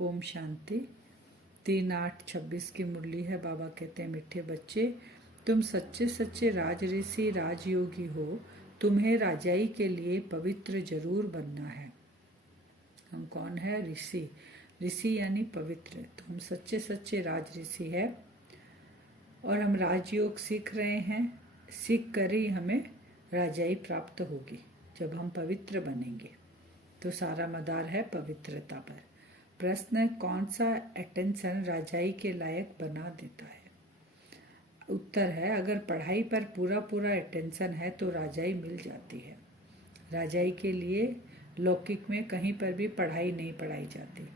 ओम शांति। 3-8-26 की मुरली है। बाबा कहते हैं, मीठे बच्चे, तुम सच्चे सच्चे राज ऋषि राजयोगी हो। तुम्हें राजाई के लिए पवित्र जरूर बनना है। हम कौन है? ऋषि। ऋषि यानी पवित्र। तो हम सच्चे सच्चे राज ऋषि है और हम राजयोग सीख रहे हैं। सीख कर ही हमें राजाई प्राप्त होगी जब हम पवित्र बनेंगे। तो सारा मदार है पवित्रता पर। प्रश्न है, कौन सा अटेंशन राजाई के लायक बना देता है? उत्तर है, अगर पढ़ाई पर पूरा पूरा अटेंशन है तो राजाई मिल जाती है। राजाई के लिए लौकिक में कहीं पर भी पढ़ाई नहीं पढ़ाई जाती,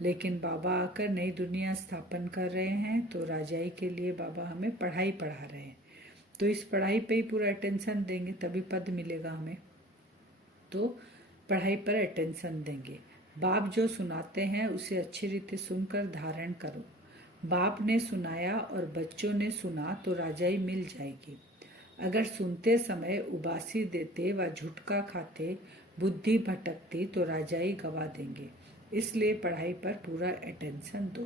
लेकिन बाबा आकर नई दुनिया स्थापन कर रहे हैं तो राजाई के लिए बाबा हमें पढ़ाई पढ़ा रहे हैं। तो इस पढ़ाई पे ही पूरा अटेंशन देंगे तभी पद मिलेगा हमें। तो पढ़ाई पर अटेंशन देंगे। बाप जो सुनाते हैं उसे अच्छी रीति सुनकर धारण करो। बाप ने सुनाया और बच्चों ने सुना तो राजाई मिल जाएगी। अगर सुनते समय उबासी देते व झुटका खाते, बुद्धि भटकती तो राजाई गवा देंगे। इसलिए पढ़ाई पर पूरा अटेंशन दो।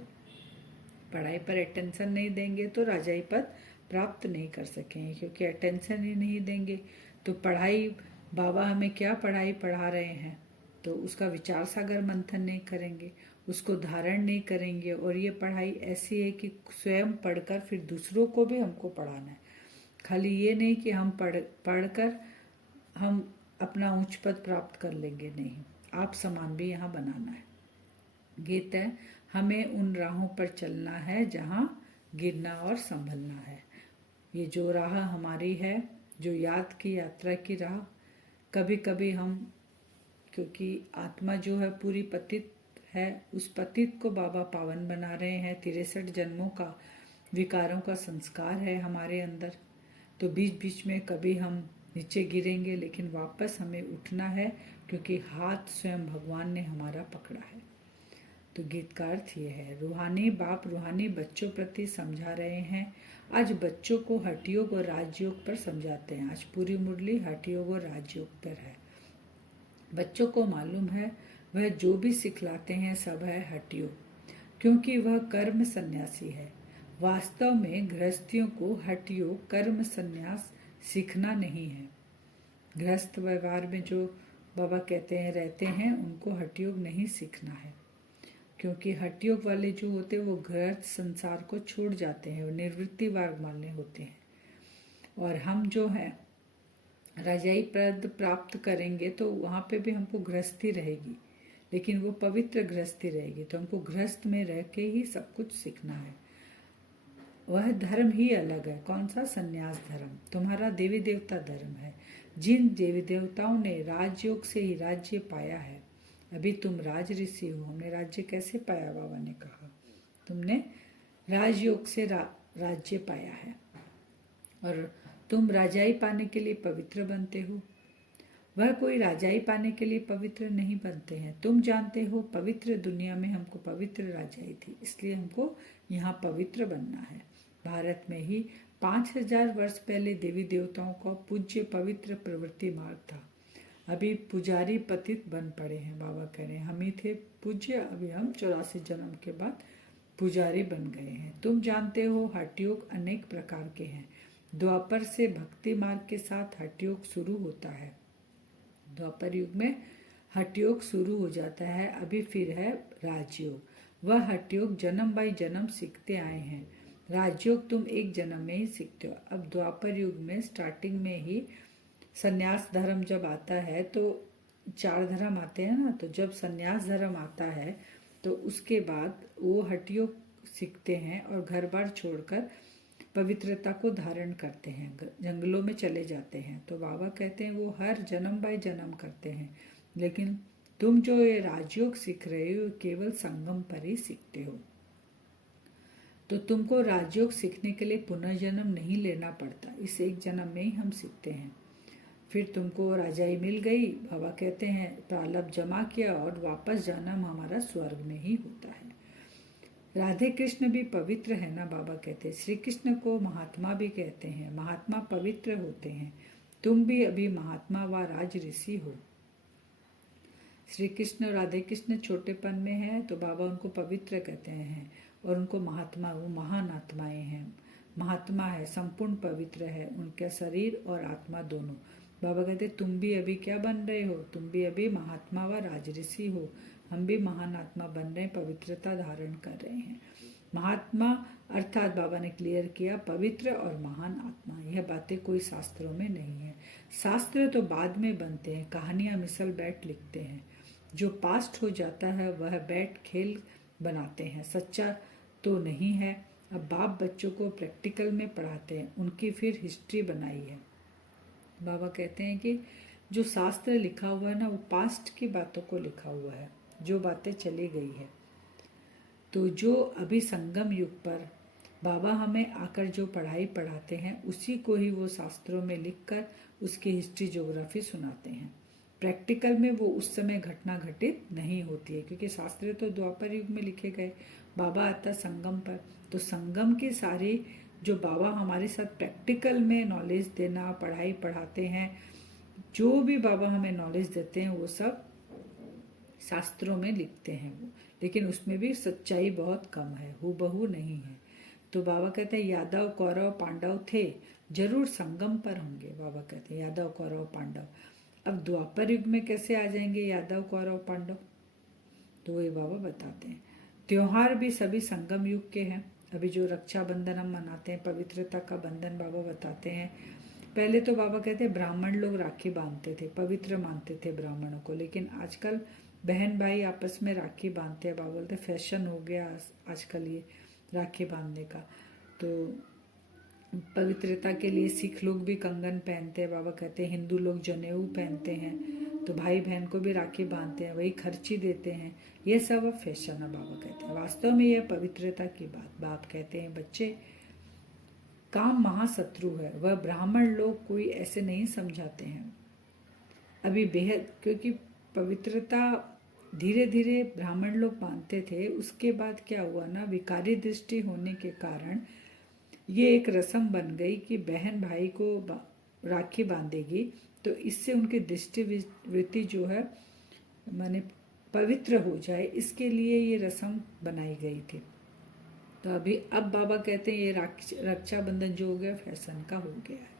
पढ़ाई पर अटेंशन नहीं देंगे तो राजाई पद प्राप्त नहीं कर सकेंगे, क्योंकि अटेंशन ही नहीं देंगे। तो पढ़ाई, बाबा हमें क्या पढ़ाई पढ़ा रहे हैं तो उसका विचार सागर मंथन नहीं करेंगे, उसको धारण नहीं करेंगे। और ये पढ़ाई ऐसी है कि स्वयं पढ़कर फिर दूसरों को भी हमको पढ़ाना है। खाली ये नहीं कि हम पढ़कर हम अपना उच्च पद प्राप्त कर लेंगे, नहीं, आप समान भी यहाँ बनाना है। गीत है, हमें उन राहों पर चलना है जहाँ गिरना और संभलना है। ये जो राह हमारी है, जो याद की यात्रा की राह, कभी कभी हम, क्योंकि आत्मा जो है पूरी पतित है, उस पतित को बाबा पावन बना रहे हैं। 63 जन्मों का विकारों का संस्कार है हमारे अंदर। तो बीच बीच में कभी हम नीचे गिरेंगे, लेकिन वापस हमें उठना है, क्योंकि हाथ स्वयं भगवान ने हमारा पकड़ा है। तो गीत का अर्थ ये है, रूहानी बाप रूहानी बच्चों प्रति समझा रहे हैं। आज बच्चों को हठयोग और राजयोग पर समझाते हैं। आज पूरी मुरली हठयोग और राजयोग पर है। बच्चों को मालूम है वह जो भी सिखलाते हैं सब है हठयोग, क्योंकि वह कर्म सन्यासी है। वास्तव में गृहस्थियों को हठयोग कर्म सन्यास सीखना नहीं है। गृहस्थ व्यवहार में जो बाबा कहते हैं रहते हैं, उनको हठयोग नहीं सीखना है, क्योंकि हठयोग वाले जो होते हैं वो गृहस्थ संसार को छोड़ जाते हैं, वो निवृत्ति मार्ग वाले होते हैं। और हम जो है राजाई पद प्राप्त करेंगे तो वहाँ पे भी हमको गृहस्थी रहेगी, लेकिन वो पवित्र गृहस्थी रहेगी। तो हमको गृहस्थ में रह के ही सब कुछ सीखना है। वह धर्म ही अलग है। कौन सा? संन्यास धर्म। तुम्हारा देवी देवता धर्म है। जिन देवी देवताओं ने राजयोग से ही राज्य पाया है, अभी तुम राज ऋषि हो। हमने राज्य कैसे पाया? बाबा ने कहा तुमने राजयोग से राज्य पाया है, और तुम राजाई पाने के लिए पवित्र बनते हो। वह कोई राजाई पाने के लिए पवित्र नहीं बनते हैं। तुम जानते हो पवित्र दुनिया में हमको पवित्र राजाई थी, इसलिए हमको यहाँ पवित्र बनना है। भारत में ही 5000 वर्ष पहले देवी देवताओं का पूज्य पवित्र प्रवृत्ति मार्ग था। अभी पुजारी पतित बन पड़े हैं। बाबा कह रहे हैं हम ही थे पूज्य, अभी हम 84 जन्म के बाद पुजारी बन गए हैं। तुम जानते हो हठयोग अनेक प्रकार के हैं। द्वापर से भक्ति मार्ग के साथ हठयोग शुरू होता है। द्वापर युग में हठयोग शुरू हो जाता है। अभी फिर है राजयोग। वह हठयोग जन्म बाई जन्म सीखते आए हैं। राजयोग तुम एक जन्म में ही सीखते हो। अब द्वापर युग में स्टार्टिंग में ही संन्यास धर्म जब आता है, तो 4 धर्म आते हैं ना, तो जब संन्यास धर्म आता है तो उसके बाद वो हठयोग सीखते हैं और घर बार छोड़कर पवित्रता को धारण करते हैं, जंगलों में चले जाते हैं। तो बाबा कहते हैं वो हर जन्म बाय जन्म करते हैं, लेकिन तुम जो ये राजयोग सीख रहे हो केवल संगम पर ही सीखते हो। तो तुमको राजयोग सीखने के लिए पुनर्जन्म नहीं लेना पड़ता, इस एक जन्म में ही हम सीखते हैं। फिर तुमको राजाई मिल गई। बाबा कहते हैं प्रारब्ध जमा किया और वापस जन्म हमारा स्वर्ग में ही होता है। राधे कृष्ण भी पवित्र है ना, बाबा कहते हैं। श्री कृष्ण को महात्मा भी कहते हैं। महात्मा पवित्र होते हैं। तुम भी अभी महात्मा व राज ऋषि हो। श्री कृष्ण और राधे कृष्ण छोटेपन में है तो बाबा उनको पवित्र कहते हैं और उनको महात्मा, वो महान आत्माएं हैं, महात्मा है, संपूर्ण पवित्र है उनका शरीर और आत्मा दोनों। बाबा कहते तुम भी अभी क्या बन रहे हो, तुम भी अभी महात्मा व राजऋषि हो, हम भी महान आत्मा बन रहे हैं, पवित्रता धारण कर रहे हैं। महात्मा अर्थात बाबा ने क्लियर किया पवित्र और महान आत्मा, यह बातें कोई शास्त्रों में नहीं है। शास्त्र तो बाद में बनते हैं, कहानियां मिसल बैठ लिखते हैं, जो पास्ट हो जाता है वह बैठ खेल बनाते हैं, सच्चा तो नहीं है। अब बाप बच्चों को प्रैक्टिकल में पढ़ाते हैं, उनकी फिर हिस्ट्री बनाई है। बाबा कहते हैं कि जो शास्त्र लिखा हुआ है ना, वो पास्ट की बातों को लिखा हुआ है, जो बातें चली गई है। तो जो अभी संगम युग पर बाबा हमें आकर जो पढ़ाई पढ़ाते हैं, उसी को ही वो शास्त्रों में लिखकर उसकी हिस्ट्री ज्योग्राफी सुनाते हैं। प्रैक्टिकल में वो उस समय घटना घटित नहीं होती है, क्योंकि शास्त्र तो द्वापर युग में लिखे गए, बाबा आता संगम पर। तो संगम की सारी जो बाबा हमारे साथ प्रैक्टिकल में नॉलेज देना, पढ़ाई पढ़ाते हैं, जो भी बाबा हमें नॉलेज देते हैं वो सब शास्त्रों में लिखते हैं वो, लेकिन उसमें भी सच्चाई बहुत कम है, हूबहू नहीं है। तो बाबा कहते हैं यादव कौरव पांडव थे, जरूर संगम पर होंगे। बाबा कहते हैं यादव कौरव पांडव। अब द्वापर युग में कैसे आ जाएंगे यादव कौरव पांडव, तो ये बाबा बताते हैं। त्योहार भी सभी संगम युग के हैं। अभी जो रक्षाबंधन हम मनाते हैं, पवित्रता का बंधन बाबा बताते हैं। पहले तो बाबा कहते हैं ब्राह्मण लोग राखी बांधते थे, पवित्र मानते थे ब्राह्मणों को, लेकिन आजकल बहन भाई आपस में राखी बांधते हैं। बाबा बोलते फैशन हो गया आजकल ये राखी बांधने का। तो पवित्रता के लिए सिख लोग भी कंगन पहनते हैं। बाबा कहते हैं हिंदू लोग जनेऊ पहनते हैं, तो भाई बहन को भी राखी बांधते हैं, वही खर्ची देते हैं। ये सब अब फैशन है। बाबा कहते हैं वास्तव में यह पवित्रता की बात। बाप कहते हैं बच्चे, काम महाशत्रु है, वह ब्राह्मण लोग कोई ऐसे नहीं समझाते हैं अभी बेहद, क्योंकि पवित्रता धीरे धीरे ब्राह्मण लोग मानते थे। उसके बाद क्या हुआ ना, विकारी दृष्टि होने के कारण ये एक रस्म बन गई कि बहन भाई को राखी बांधेगी, तो इससे उनकी दृष्टि वृत्ति जो है माने पवित्र हो जाए, इसके लिए ये रस्म बनाई गई थी। तो अभी अब बाबा कहते हैं ये रक्षाबंधन जो हो गया फैशन का हो गया है।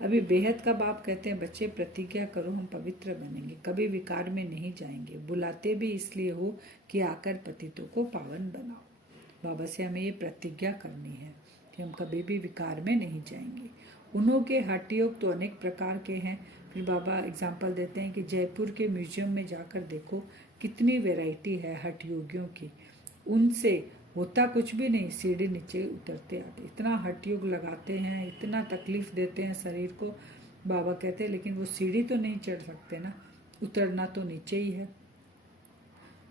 अभी बेहद का बाप कहते हैं बच्चे प्रतिज्ञा करो, हम पवित्र बनेंगे, कभी विकार में नहीं जाएंगे, बुलाते भी इसलिए हो कि आकर पतितों को पावन बनाओ। बाबा से हमें ये प्रतिज्ञा करनी है कि हम कभी भी विकार में नहीं जाएंगे। उन्हों के हठ योग तो अनेक प्रकार के हैं। फिर बाबा एग्जाम्पल देते हैं कि जयपुर के म्यूजियम में जाकर देखो कितनी वैरायटी है हठ योगियों की, उनसे होता कुछ भी नहीं, सीढ़ी नीचे उतरते आते, इतना हठ योग लगाते हैं, इतना तकलीफ देते हैं शरीर को। बाबा कहते हैं लेकिन वो सीढ़ी तो नहीं चढ़ सकते ना, उतरना तो नीचे ही है।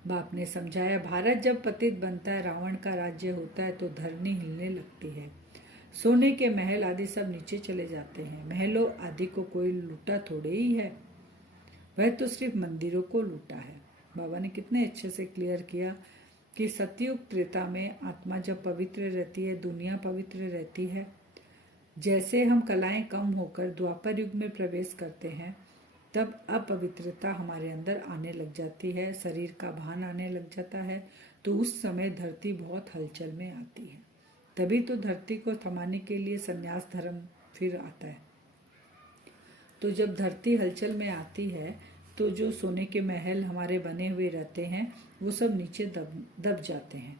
बाप ने समझाया भारत जब पतित बनता है, रावण का राज्य होता है, तो धरनी हिलने लगती है, सोने के महल आदि सब नीचे चले जाते हैं। महलों आदि को कोई लूटा थोड़े ही है, वह तो सिर्फ मंदिरों को लूटा है। बाबा ने कितने अच्छे से क्लियर किया कि सतयुग त्रेता में आत्मा जब पवित्र रहती है, दुनिया पवित्र रहती है। जैसे हम कलाएं कम होकर द्वापर युग में प्रवेश करते हैं, तब अपवित्रता हमारे अंदर आने लग जाती है, शरीर का भान आने लग जाता है। तो उस समय धरती बहुत हलचल में आती है। तभी तो धरती को थमाने के लिए संन्यास धर्म फिर आता है। तो जब धरती हलचल में आती है, तो जो सोने के महल हमारे बने हुए रहते हैं वो सब नीचे दब जाते हैं।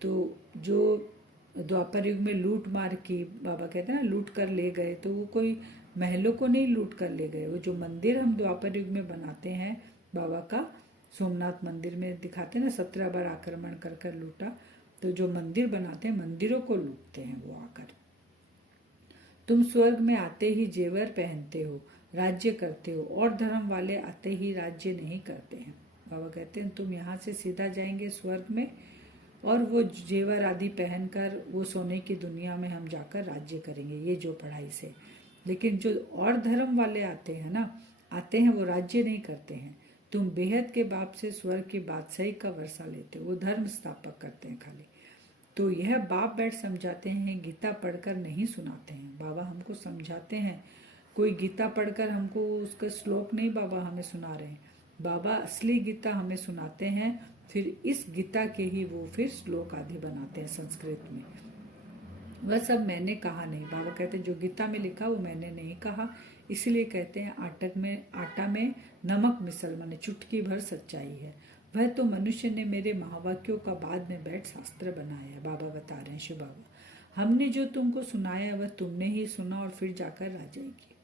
तो जो द्वापर युग में लूट मार की, बाबा कहते हैं ना लूट कर ले गए, तो वो कोई महलों को नहीं लूट कर ले गए। वो जो मंदिर हम द्वापर युग में बनाते हैं, बाबा का सोमनाथ मंदिर में दिखाते हैं ना 17 बार आक्रमण कर कर लूटा, तो जो मंदिर बनाते हैं मंदिरों को लूटते हैं वो आकर। तुम स्वर्ग में आते ही जेवर पहनते हो, राज्य करते हो, और धर्म वाले आते ही राज्य नहीं करते हैं। बाबा कहते हैं तुम यहाँ से सीधा जाएंगे स्वर्ग में, और वो जेवर आदि पहनकर वो सोने की दुनिया में हम जाकर राज्य करेंगे, ये जो पढ़ाई से। लेकिन जो और धर्म वाले आते हैं ना, आते हैं वो राज्य नहीं करते हैं। तुम बेहद के बाप से स्वर्ग की बादशाही का वर्षा लेते हो, वो धर्म स्थापक करते हैं खाली। तो यह बाप बैठ समझाते हैं, गीता पढ़कर नहीं सुनाते हैं। बाबा हमको समझाते हैं, कोई गीता पढ़कर हमको उसका श्लोक नहीं बाबा हमें सुना रहे हैं, बाबा असली गीता हमें सुनाते हैं, फिर इस गीता के ही वो फिर श्लोक आदि बनाते हैं संस्कृत में। वह सब मैंने कहा नहीं। बाबा कहते हैं जो गीता में लिखा वो मैंने नहीं कहा, इसलिए कहते हैं आटा में नमक मिसल माने चुटकी भर सच्चाई है। वह तो मनुष्य ने मेरे महावाक्यों का बाद में बैठ शास्त्र बनाया है। बाबा बता रहे हैं शिव बाबा, हमने जो तुमको सुनाया वह तुमने ही सुना और फिर जाकर राजाई की।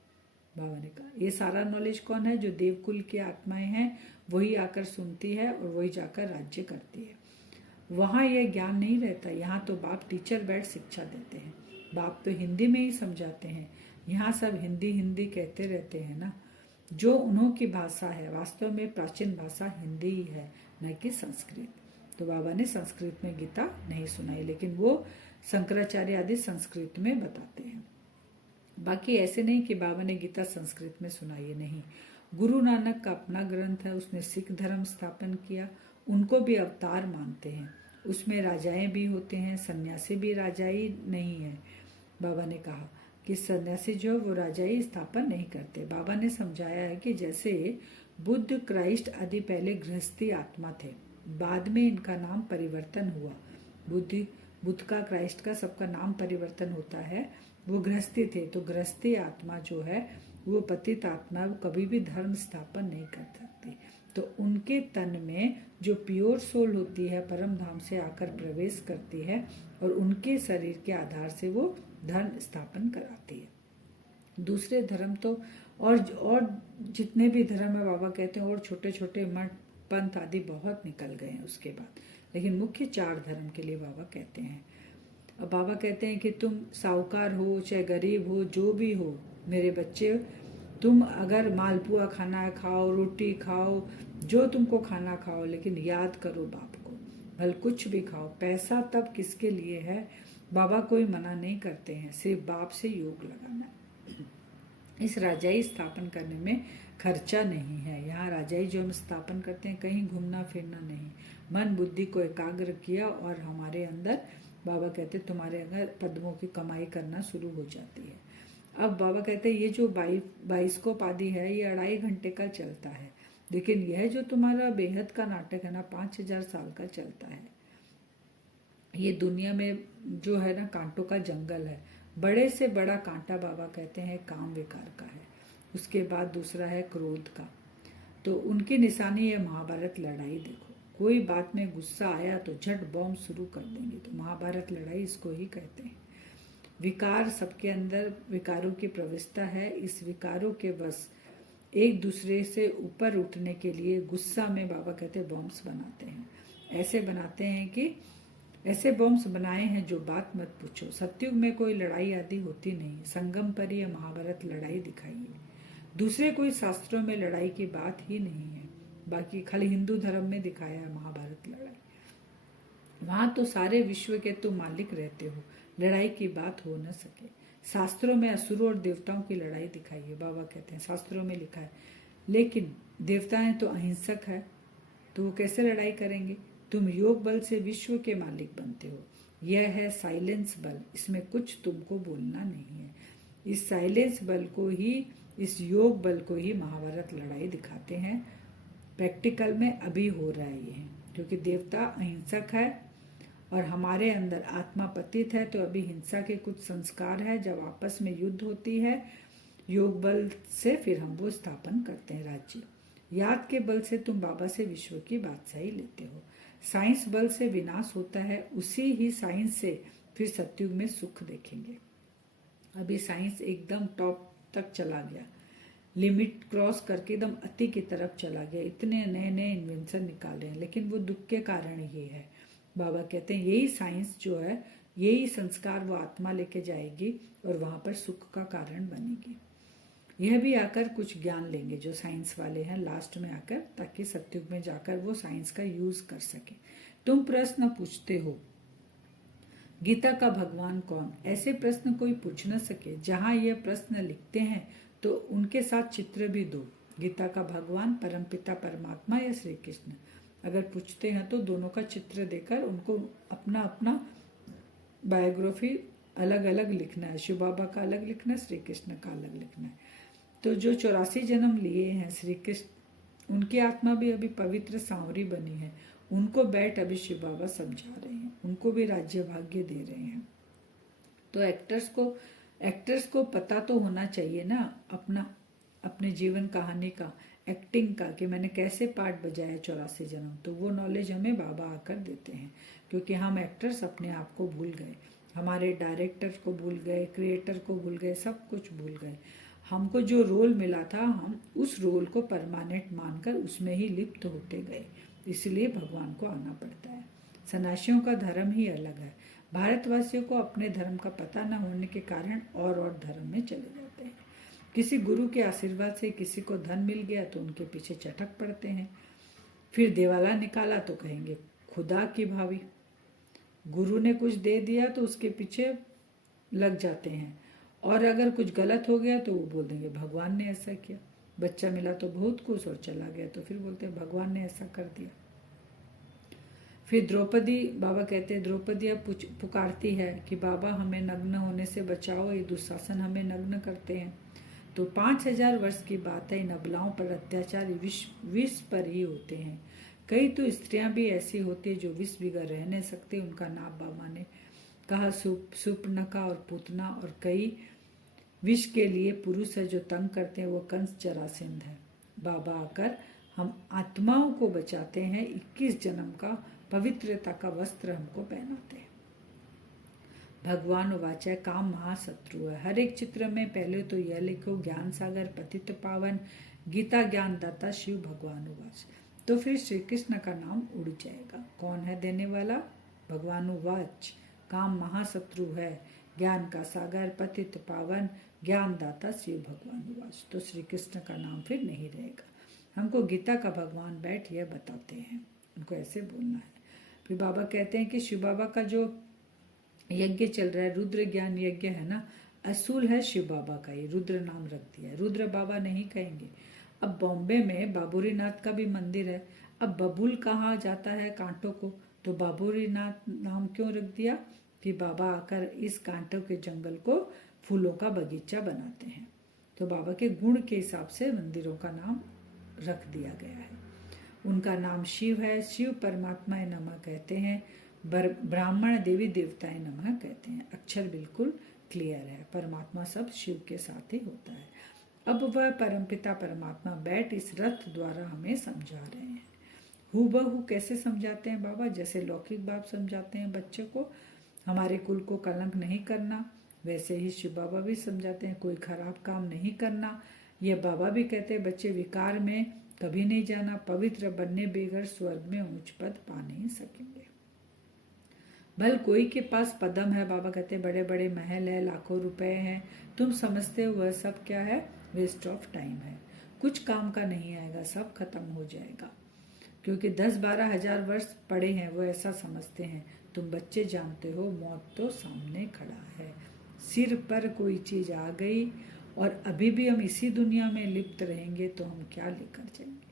बाबा ने कहा ये सारा नॉलेज कौन है? जो देवकुल की आत्माएं हैं वही आकर सुनती है और वही जाकर राज्य करती है। वहाँ यह ज्ञान नहीं रहता। यहाँ तो बाप टीचर बैठ शिक्षा देते हैं। बाप तो हिंदी में ही समझाते हैं। यहाँ सब हिंदी हिंदी कहते रहते हैं ना। जो उन्हों की भाषा है वास्तव में प्राचीन भाषा हिंदी ही है, न कि संस्कृत। तो बाबा ने संस्कृत में गीता नहीं सुनाई, लेकिन वो शंकराचार्य आदि संस्कृत में बताते हैं। बाकी ऐसे नहीं कि बाबा ने गीता संस्कृत में सुनाई है, नहीं। गुरु नानक का अपना ग्रंथ है, उसने सिख धर्म स्थापन किया, उनको भी अवतार मानते हैं। उसमें राजाएं भी होते हैं, सन्यासी भी राजाई नहीं है। बाबा ने कहा कि सन्यासी जो वो राजाई स्थापन नहीं करते। बाबा ने समझाया है कि जैसे बुद्ध, क्राइस्ट आदि पहले गृहस्थी आत्मा थे, बाद में इनका नाम परिवर्तन हुआ। बुद्ध का, क्राइस्ट का, सबका नाम परिवर्तन होता है। वो गृहस्थी थे, तो गृहस्थी आत्मा जो है वो पतित आत्मा, वो कभी भी धर्म स्थापन नहीं कर सकती। तो उनके तन में जो प्योर सोल होती है परम धाम से आकर प्रवेश करती है और उनके शरीर के आधार से वो धर्म स्थापन कराती है। दूसरे धर्म तो और जितने भी धर्म है बाबा कहते हैं और छोटे छोटे मठ पंथ आदि बहुत निकल गए हैं उसके बाद, लेकिन मुख्य 4 धर्म के लिए बाबा कहते हैं। अब बाबा कहते हैं कि तुम साहूकार हो चाहे गरीब हो, जो भी हो मेरे बच्चे, तुम अगर मालपुआ खाना खाओ, रोटी खाओ, जो तुमको खाना खाओ, लेकिन याद करो बाप को। भल कुछ भी खाओ, पैसा तब किसके लिए है? बाबा कोई मना नहीं करते हैं, सिर्फ बाप से योग लगाना। इस राजाई स्थापन करने में खर्चा नहीं है। यहाँ राजाई जो हम स्थापन करते हैं कहीं घूमना फिरना नहीं, मन बुद्धि को एकाग्र किया और हमारे अंदर बाबा कहते तुम्हारे अंदर पद्मों की कमाई करना शुरू हो जाती है। अब बाबा कहते हैं ये जो बाइस्कोप आदि है ये 2.5 घंटे का चलता है, लेकिन यह जो तुम्हारा बेहद का नाटक है ना 5000 साल का चलता है। ये दुनिया में जो है ना कांटों का जंगल है। बड़े से बड़ा कांटा बाबा कहते हैं काम विकार का है, उसके बाद दूसरा है क्रोध का। तो उनकी निशानी है महाभारत लड़ाई। देखो कोई बात में गुस्सा आया तो झट बॉम्ब शुरू कर देंगे, तो महाभारत लड़ाई इसको ही कहते हैं। विकार सबके अंदर, विकारों की प्रविष्टा है। इस विकारों के बस एक दूसरे से ऊपर उठने के लिए गुस्सा में बाबा कहते हैं बॉम्ब्स बनाते हैं। ऐसे बनाते हैं कि ऐसे बॉम्ब्स बनाए हैं जो बात मत पूछो। सतयुग में कोई लड़ाई आदि होती नहीं, संगम पर यह महाभारत लड़ाई दिखाई है। दूसरे कोई शास्त्रों में लड़ाई की बात ही नहीं है। बाकी खाली हिंदू धर्म में दिखाया है महाभारत लड़ाई। वहां तो सारे विश्व के तुम मालिक रहते हो, लड़ाई की बात हो न सके। शास्त्रों में असुरों और देवताओं की लड़ाई दिखाई है। बाबा कहते हैं शास्त्रों में लिखा है, लेकिन देवताएं तो अहिंसक है, तो वो कैसे लड़ाई करेंगे? तुम योग बल से विश्व के मालिक बनते हो। यह है साइलेंस बल, इसमें कुछ तुमको बोलना नहीं है। इस साइलेंस बल को ही, इस योग बल को ही महाभारत लड़ाई दिखाते हैं। प्रैक्टिकल में अभी हो रहा है ये, क्योंकि देवता अहिंसक है और हमारे अंदर आत्मा पतित है, तो अभी हिंसा के कुछ संस्कार है। जब आपस में युद्ध होती है योग बल से, फिर हम वो स्थापन करते हैं राज्य। याद के बल से तुम बाबा से विश्व की बादशाही लेते हो। साइंस बल से विनाश होता है, उसी ही साइंस से फिर सतयुग में सुख देखेंगे। अभी साइंस एकदम टॉप तक चला गया, लिमिट क्रॉस करके एकदम अति की तरफ चला गया। इतने नए नए इन्वेंशन निकाल रहे हैं, लेकिन वो दुख के कारण ही है। बाबा कहते हैं यही साइंस जो है, यही संस्कार वो आत्मा लेके जाएगी और वहां पर सुख का कारण बनेगी। यह भी आकर कुछ ज्ञान लेंगे जो साइंस वाले हैं लास्ट में आकर, ताकि सतयुग में जाकर वो साइंस का यूज कर सके। तुम प्रश्न पूछते हो गीता का भगवान कौन? ऐसे प्रश्न कोई पूछ न सके। जहां यह प्रश्न लिखते हैं तो उनके साथ चित्र भी दो, गीता का भगवान परमपिता परमात्मा या श्री कृष्ण। अगर पूछते हैं तो दोनों का चित्र देकर उनको अपना अपना बायोग्राफी अलग अलग लिखना है। शिव बाबा का अलग लिखना है, श्री कृष्ण का अलग लिखना है। तो जो 84 जन्म लिए हैं श्री कृष्ण उनकी आत्मा भी अभी पवित्र सांवरी बनी है, उनको बैठ अभी शिव बाबा समझा रहे हैं, उनको भी राज्य भाग्य दे रहे हैं। तो एक्टर्स को पता तो होना चाहिए ना अपने जीवन कहानी का, एक्टिंग का, कि मैंने कैसे पार्ट बजाया 84 जन्म। तो वो नॉलेज हमें बाबा आकर देते हैं, क्योंकि हम एक्टर्स अपने आप को भूल गए, हमारे डायरेक्टर को भूल गए, क्रिएटर को भूल गए, सब कुछ भूल गए। हमको जो रोल मिला था, हम उस रोल को परमानेंट मानकर उसमें ही लिप्त होते गए, इसलिए भगवान को आना पड़ता है। सन्यासियों का धर्म ही अलग है। भारतवासियों को अपने धर्म का पता न होने के कारण और धर्म में चले जाते हैं। किसी गुरु के आशीर्वाद से किसी को धन मिल गया तो उनके पीछे चटक पड़ते हैं, फिर देवाला निकाला तो कहेंगे खुदा की भावी। गुरु ने कुछ दे दिया तो उसके पीछे लग जाते हैं, और अगर कुछ गलत हो गया तो वो बोल देंगे भगवान ने ऐसा किया। बच्चा मिला तो बहुत खुश और चला गया तो फिर बोलते हैं भगवान ने ऐसा कर दिया। फिर द्रौपदी, बाबा कहते हैं द्रौपदी अब पुकारती है कि बाबा हमें नग्न होने से बचाओ, ये दुशासन हमें नग्न करते हैं। तो 5000 वर्ष की बात है, इन अबलाओं पर अत्याचार विष पर ही होते हैं। कई तो स्त्रियां भी ऐसी होती है जो विष बिगर रह नहीं सकते, उनका नाम बाबा ने कहा सुपर्णखा और पूतना। और कई विष के लिए पुरुष है जो तंग करते हैं, वो कंस जरासंध है। बाबा आकर हम आत्माओं को बचाते हैं, 21 जन्म का पवित्रता का वस्त्र हमको पहनाते हैं। भगवान वाचा काम महाशत्रु है। हर एक चित्र में पहले तो यह लिखो ज्ञान सागर पतित पावन गीता ज्ञान दाता शिव भगवान वाच, तो फिर श्री कृष्ण का नाम उड़ जाएगा। कौन है देने वाला? भगवान वाच काम महाशत्रु है, ज्ञान का सागर पतित पावन ज्ञान दाता शिव भगवान वाच, तो श्री कृष्ण का नाम फिर नहीं रहेगा। हमको गीता का भगवान बैठ यह बताते हैं, उनको ऐसे बोलना है। फिर बाबा कहते हैं कि शिव बाबा का जो यज्ञ चल रहा है, रुद्र ज्ञान यज्ञ है ना, असूल है शिव बाबा का, ये रुद्र नाम रख दिया है, रुद्र बाबा नहीं कहेंगे। अब बॉम्बे में बाबूरीनाथ का भी मंदिर है, अब बबूल कहा जाता है कांटों को, तो बाबूरीनाथ नाम क्यों रख दिया? कि बाबा आकर इस कांटों के जंगल को फूलों का बगीचा बनाते हैं, तो बाबा के गुण के हिसाब से मंदिरों का नाम रख दिया गया है। उनका नाम शिव है, शिव परमात्मा नमः कहते हैं, ब्राह्मण देवी देवताएं नमः कहते हैं। अक्षर बिल्कुल क्लियर है, परमात्मा सब शिव के साथ ही होता है। अब वह परमपिता परमात्मा बैठ इस रथ द्वारा हमें समझा रहे हैं। हूबहू कैसे समझाते हैं बाबा? जैसे लौकिक बाप समझाते हैं बच्चे को हमारे कुल को कलंक नहीं करना, वैसे ही शिव बाबा भी समझाते हैं कोई खराब काम नहीं करना। यह बाबा भी कहते हैं बच्चे विकार में कभी नहीं जाना, पवित्र बनने बगैर स्वर्ग में उच्च पद पा नहीं सकेंगे। भल कोई के पास पदम है, बाबा कहते हैं बड़े बड़े महल है, लाखों रुपए हैं, तुम समझते हो वह सब क्या है? वेस्ट ऑफ टाइम है, कुछ काम का नहीं आएगा, सब खत्म हो जाएगा। क्योंकि 10-12 हजार वर्ष पड़े हैं, वो ऐसा समझते हैं। तुम बच्चे जानते हो मौत तो सामने खड़ा है, सिर पर कोई चीज आ गई और अभी भी हम इसी दुनिया में लिप्त रहेंगे तो हम क्या लेकर जाएंगे?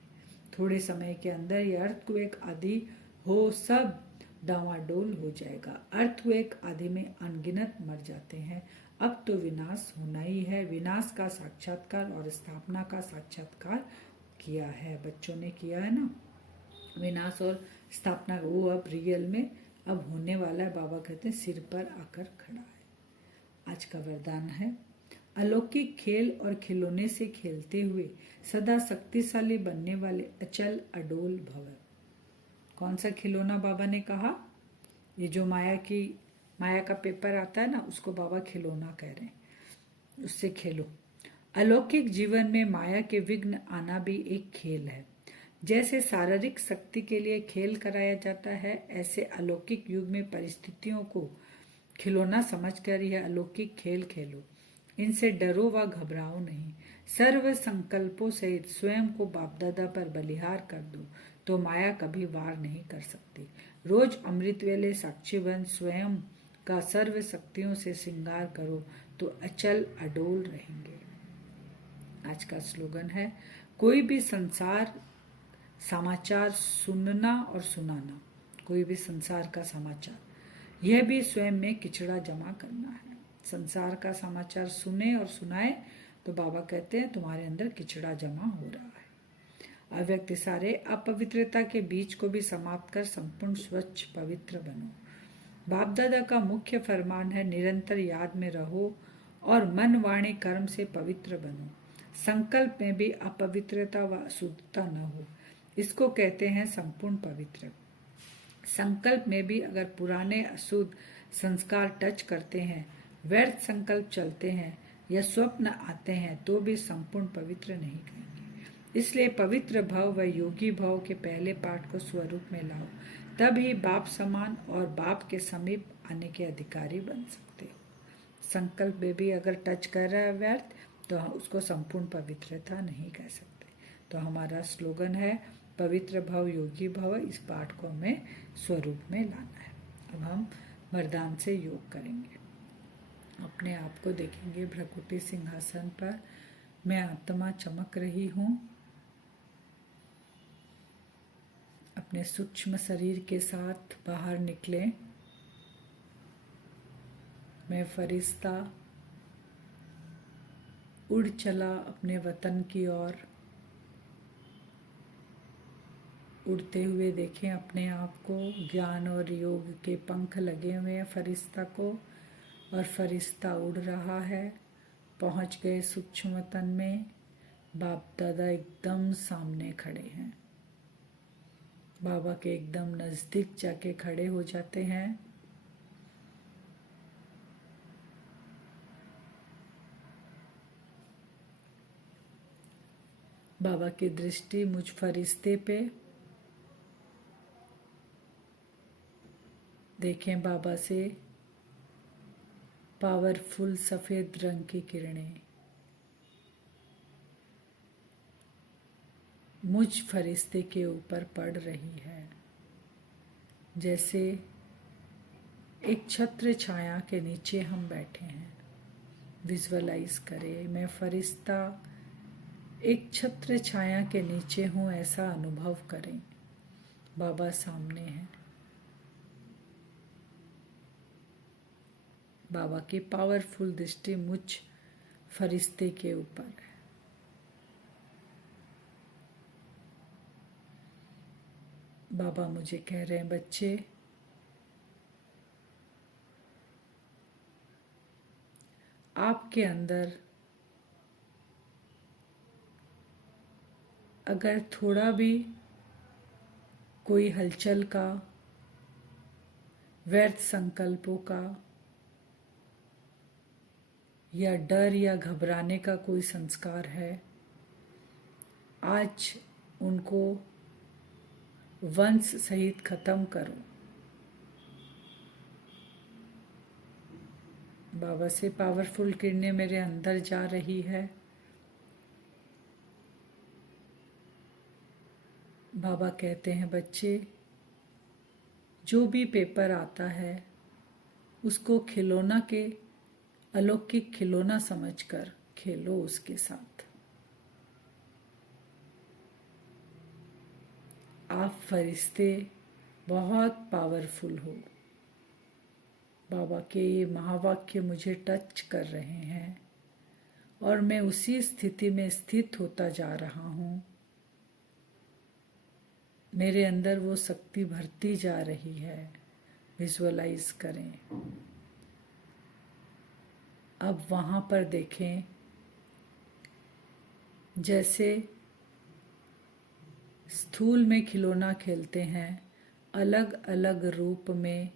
थोड़े समय के अंदर ये अर्थक्वेक आदि हो सब डावाडोल हो जाएगा। अर्थक्वेक आदि में अनगिनत मर जाते हैं। अब तो विनाश होना ही है, विनाश का साक्षात्कार और स्थापना का साक्षात्कार किया है, बच्चों ने किया है ना, विनाश और स्थापना वो अब रियल में अब होने वाला है। बाबा कहते हैं सिर पर आकर खड़ा है। आज का वरदान है अलौकिक खेल और खिलौने से खेलते हुए सदा शक्तिशाली बनने वाले अचल अडोल भव। कौन सा खिलौना बाबा ने कहा? ये जो माया का पेपर आता है ना, उसको बाबा खिलौना कह रहे हैं, उससे खेलो। अलौकिक जीवन में माया के विघ्न आना भी एक खेल है। जैसे शारीरिक शक्ति के लिए खेल कराया जाता है, ऐसे अलौकिक युग में परिस्थितियों को खिलौना समझकर यह अलौकिक खेल खेलो। इनसे डरो व घबराओ नहीं, सर्व संकल्पों सहित स्वयं को बाप दादा पर बलिहार कर दो, तो माया कभी वार नहीं कर सकती। रोज अमृत वेले साक्षी बन स्वयं का सर्व शक्तियों से श्रृंगार करो, तो अचल अडोल रहेंगे। आज का स्लोगन है कोई भी संसार समाचार सुनना और सुनाना, कोई भी संसार का समाचार, यह भी स्वयं में किचड़ा जमा करना है। संसार का समाचार सुने और सुनाए तो बाबा कहते हैं तुम्हारे अंदर किचड़ा जमा हो रहा है। अव्यक्त सारे अपवित्रता के बीज को भी समाप्त कर संपूर्ण स्वच्छ पवित्र बनो। बाप दादा का मुख्य फरमान है, निरंतर याद में रहो और मन वाणी कर्म से पवित्र बनो। संकल्प में भी अपवित्रता व अशुद्धता न हो, इसको कहते हैं संपूर्ण पवित्र। संकल्प में भी अगर पुराने अशुद्ध संस्कार टच करते हैं, व्यर्थ संकल्प चलते हैं या स्वप्न आते हैं तो भी संपूर्ण पवित्र नहीं कहेंगे। इसलिए पवित्र भाव व योगी भाव के पहले पाठ को स्वरूप में लाओ, तभी बाप समान और बाप के समीप आने के अधिकारी बन सकते हो। संकल्प में भी अगर टच कर रहा है व्यर्थ तो उसको संपूर्ण पवित्रता नहीं कह सकते। तो हमारा स्लोगन है, पवित्र भाव योगी भाव। इस पाठ को हमें स्वरूप में लाना है। अब हम वरदान से योग करेंगे। अपने आप को देखेंगे भ्रकुटी सिंहासन पर। मैं आत्मा चमक रही हूँ। अपने सूक्ष्म शरीर के साथ बाहर निकले। मैं फरिश्ता उड़ चला अपने वतन की ओर। उड़ते हुए देखें अपने आप को। ज्ञान और योग के पंख लगे हुए हैं फरिश्ता को, और फरिश्ता उड़ रहा है। पहुंच गए सूक्ष्म वतन में। बाप दादा एकदम सामने खड़े हैं। बाबा के एकदम नजदीक जाके खड़े हो जाते हैं। बाबा की दृष्टि मुझ फरिश्ते पे। देखें बाबा से पावरफुल सफेद रंग की किरणें मुझ फरिश्ते के ऊपर पड़ रही है। जैसे एक छत्र छाया के नीचे हम बैठे हैं। विजुअलाइज करें, मैं फरिश्ता एक छत्र छाया के नीचे हूँ, ऐसा अनुभव करें। बाबा सामने हैं। बाबा की पावरफुल दृष्टि मुझ फरिश्ते के ऊपर है। बाबा मुझे कह रहे हैं, बच्चे आपके अंदर अगर थोड़ा भी कोई हलचल का, व्यर्थ संकल्पों का या डर या घबराने का कोई संस्कार है, आज उनको वंश सहित खत्म करो। बाबा से पावरफुल किरणें मेरे अंदर जा रही है। बाबा कहते हैं, बच्चे जो भी पेपर आता है उसको खिलौना के अलौकिक खिलौना समझकर खेलो उसके साथ। आप फरिश्ते बहुत पावरफुल हो। बाबा के ये महावाक्य मुझे टच कर रहे हैं और मैं उसी स्थिति में स्थित होता जा रहा हूँ। मेरे अंदर वो शक्ति भरती जा रही है। विजुअलाइज करें। अब वहाँ पर देखें जैसे स्थूल में खिलौना खेलते हैं, अलग अलग रूप में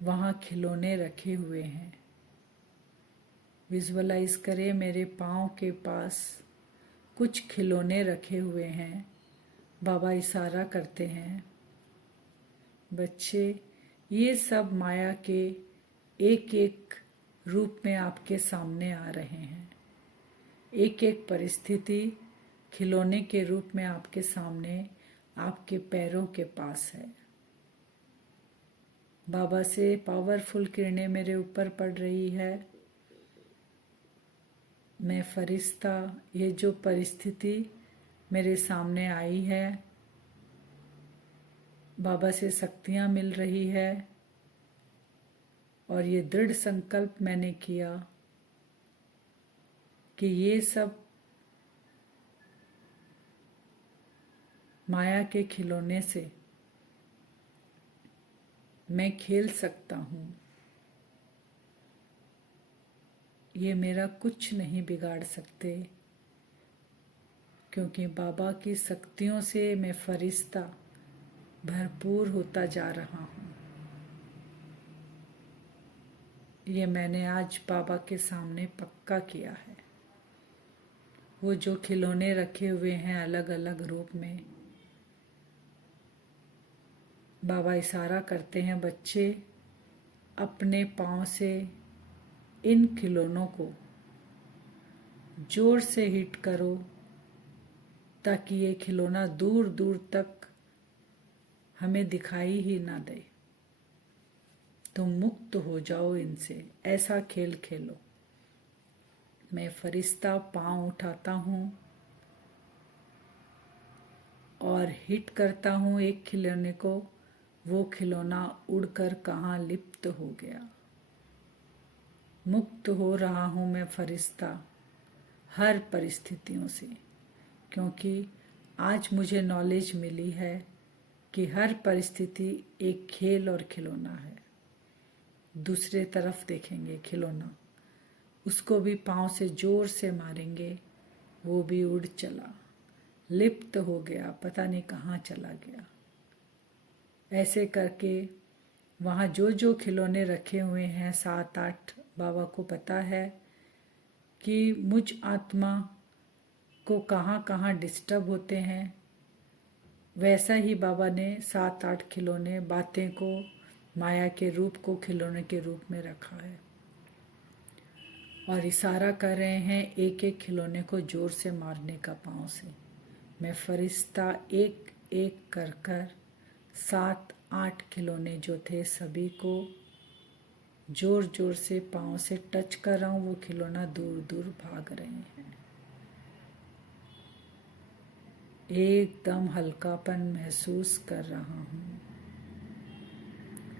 वहाँ खिलौने रखे हुए हैं। विजुअलाइज करें, मेरे पाँव के पास कुछ खिलौने रखे हुए हैं। बाबा इशारा करते हैं, बच्चे ये सब माया के एक एक रूप में आपके सामने आ रहे हैं। एक एक परिस्थिति खिलौने के रूप में आपके सामने, आपके पैरों के पास है। बाबा से पावरफुल किरणें मेरे ऊपर पड़ रही है। मैं फरिश्ता, ये जो परिस्थिति मेरे सामने आई है, बाबा से शक्तियाँ मिल रही है और ये दृढ़ संकल्प मैंने किया कि ये सब माया के खिलौने से मैं खेल सकता हूँ। ये मेरा कुछ नहीं बिगाड़ सकते, क्योंकि बाबा की शक्तियों से मैं फरिश्ता भरपूर होता जा रहा हूँ। ये मैंने आज बाबा के सामने पक्का किया है। वो जो खिलौने रखे हुए हैं अलग अलग रूप में, बाबा इशारा करते हैं, बच्चे अपने पाँव से इन खिलौनों को जोर से हिट करो ताकि ये खिलौना दूर दूर तक हमें दिखाई ही ना दे। तुम मुक्त हो जाओ इनसे, ऐसा खेल खेलो। मैं फरिश्ता पाँव उठाता हूँ और हिट करता हूँ एक खिलौने को। वो खिलौना उड़कर कहाँ लिप्त हो गया। मुक्त हो रहा हूँ मैं फरिश्ता हर परिस्थितियों से, क्योंकि आज मुझे नॉलेज मिली है कि हर परिस्थिति एक खेल और खिलौना है। दूसरे तरफ देखेंगे खिलौना, उसको भी पाँव से जोर से मारेंगे, वो भी उड़ चला, लिप्त हो गया, पता नहीं कहाँ चला गया। ऐसे करके वहाँ जो जो खिलौने रखे हुए हैं 7-8, बाबा को पता है कि मुझ आत्मा को कहाँ कहाँ डिस्टर्ब होते हैं। वैसा ही बाबा ने 7-8 खिलौने, बातें को, माया के रूप को खिलौने के रूप में रखा है और इशारा कर रहे हैं एक एक खिलौने को जोर से मारने का पाँव से। मैं फरिश्ता एक एक कर कर 7-8 खिलौने जो थे सभी को जोर जोर से पाँव से टच कर रहा हूँ। वो खिलौना दूर दूर भाग रहे हैं। एकदम हल्कापन महसूस कर रहा हूँ,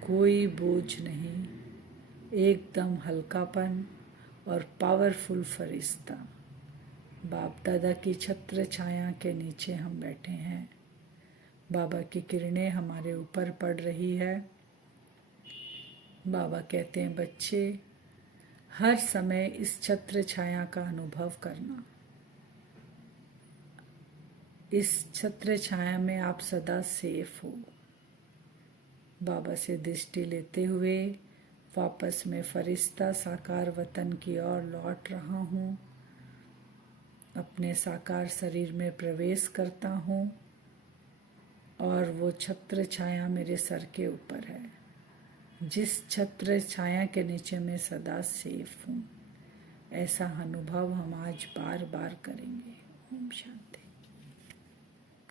कोई बोझ नहीं, एकदम हल्कापन और पावरफुल फरिश्ता। बाप दादा की छत्र छाया के नीचे हम बैठे हैं। बाबा की किरणें हमारे ऊपर पड़ रही है। बाबा कहते हैं, बच्चे हर समय इस छत्र छाया का अनुभव करना। इस छत्र छाया में आप सदा सेफ हो। बाबा से दृष्टि लेते हुए वापस मैं फरिश्ता साकार वतन की ओर लौट रहा हूँ। अपने साकार शरीर में प्रवेश करता हूँ और वो छत्र छाया मेरे सर के ऊपर है, जिस छत्र छाया के नीचे मैं सदा सेफ हूँ। ऐसा अनुभव हम आज बार बार करेंगे। ओम शांति।